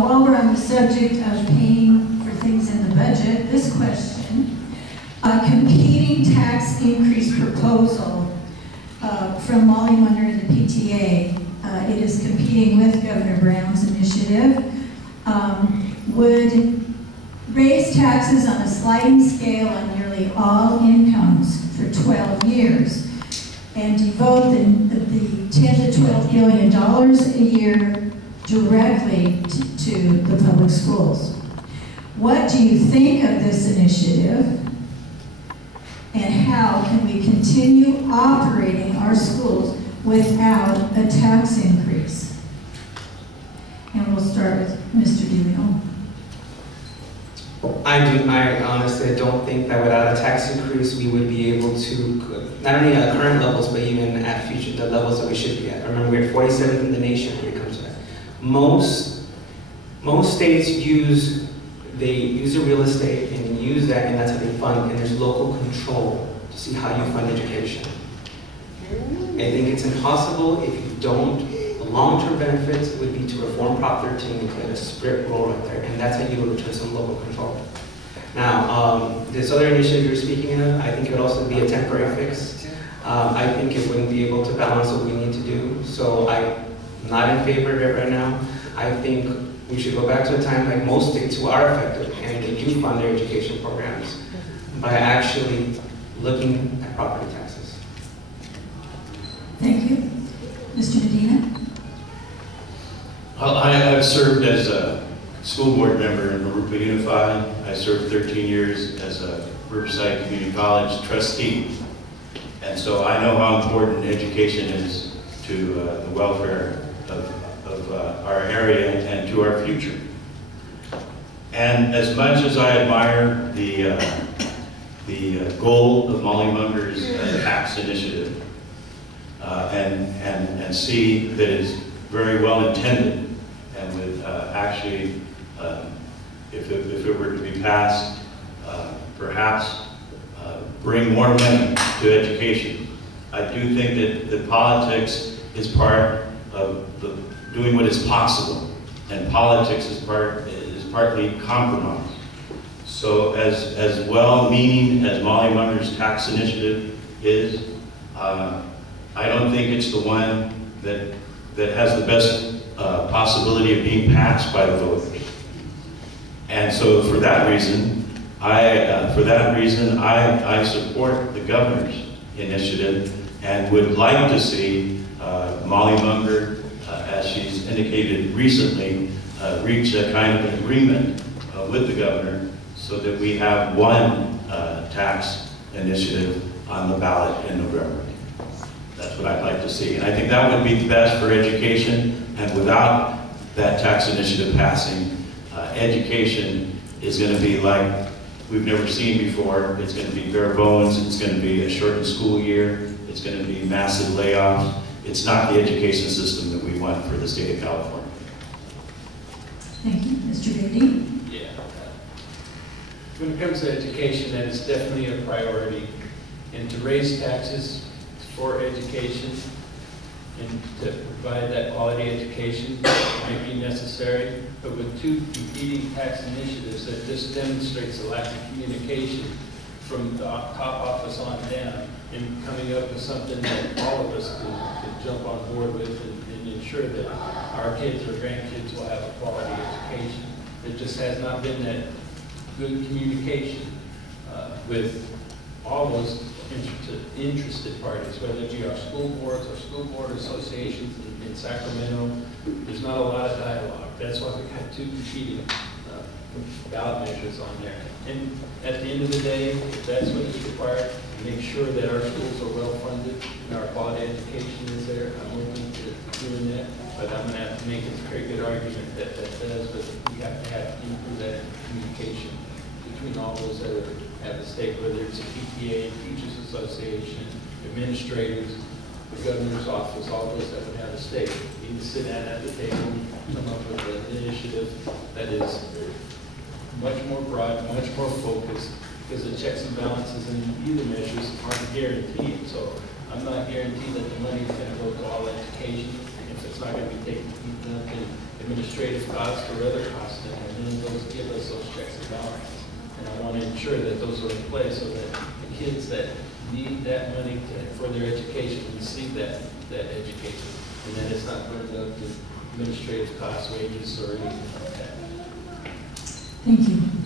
While we're on the subject of paying for things in the budget, this question, a competing tax increase proposal from Molly Munger and the PTA. It is competing with Governor Brown's initiative. Would raise taxes on a sliding scale on nearly all incomes for 12 years and devote the $10 to $12 billion a year directly to the public schools. What do you think of this initiative, and how can we continue operating our schools without a tax increase? And we'll start with Mr. DeLeon. I honestly don't think that without a tax increase we would be able to, not only at current levels, but even at the levels that we should be at. Remember, we're 47th in the nation when it comes to that. Most states use the real estate and use that, and that's how they fund, and there's local control to see how you fund education. I think it's impossible if you don't. The long-term benefits would be to reform Prop 13 and create a split roll right there, and that's how you would return some local control. Now, this other initiative you're speaking of, I think it would also be a temporary fix. I think it wouldn't be able to balance what we need to do, so I'm not in favor of it right now. I think we should go back to a time like most states who are effective and they do fund their education programs by actually looking at property taxes. Thank you. Mr. Medina? Well, I've served as a school board member in Arupa Unified. I served 13 years as a Riverside Community College trustee. And so I know how important education is to the welfare of our area and to our future. And as much as I admire the goal of Molly Munger's tax initiative and see that it's very well intended and would actually, if it were to be passed, perhaps bring more money to education. I do think that politics is part of doing what is possible, and politics is partly compromise. So as well-meaning as Molly Munger's tax initiative is, I don't think it's the one that has the best possibility of being passed by the voters. And so for that reason, I support the governor's initiative and would like to see Molly Munger, as she's indicated recently, reach a kind of an agreement with the governor so that we have one tax initiative on the ballot in November. That's what I'd like to see. And I think that would be best for education, and without that tax initiative passing, education is going to be like we've never seen before. It's going to be bare bones. It's going to be a shortened school year. It's going to be massive layoffs. It's not the education system that we want for the state of California. Thank you. Mr. Beatty? Yeah. When it comes to education, that is definitely a priority. And to raise taxes for education and to provide that quality education might be necessary, but with two competing tax initiatives, that just demonstrates a lack of communication from the top office on down, and coming up with something that all of us can jump on board with and ensure that our kids or grandkids will have a quality education. There just has not been that good communication with all those interested parties, whether it be our school boards or school board associations in Sacramento. There's not a lot of dialogue. That's why we've had two competing ballot measures on there. And at the end of the day, if that's what is required, make sure that our schools are well funded and our quality education is there. I'm open to doing that, but I'm going to have to make a very good argument that does, but we have to improve that communication between all those that are at the stake, whether it's a PTA, Teachers Association, administrators, the governor's office, all those that would have a stake. We need to sit down at the table, come up with an initiative that is much more broad, much more focused, because the checks and balances in either measures aren't guaranteed. So I'm not guaranteed that the money is going to go to all education. If the it's not going to be taken up in administrative costs or other costs, and then those give us those checks and balances. And I want to ensure that those are in place so that the kids that need that money for their education receive that education, and that it's not burned up to administrative costs, wages, or anything like that. Thank you.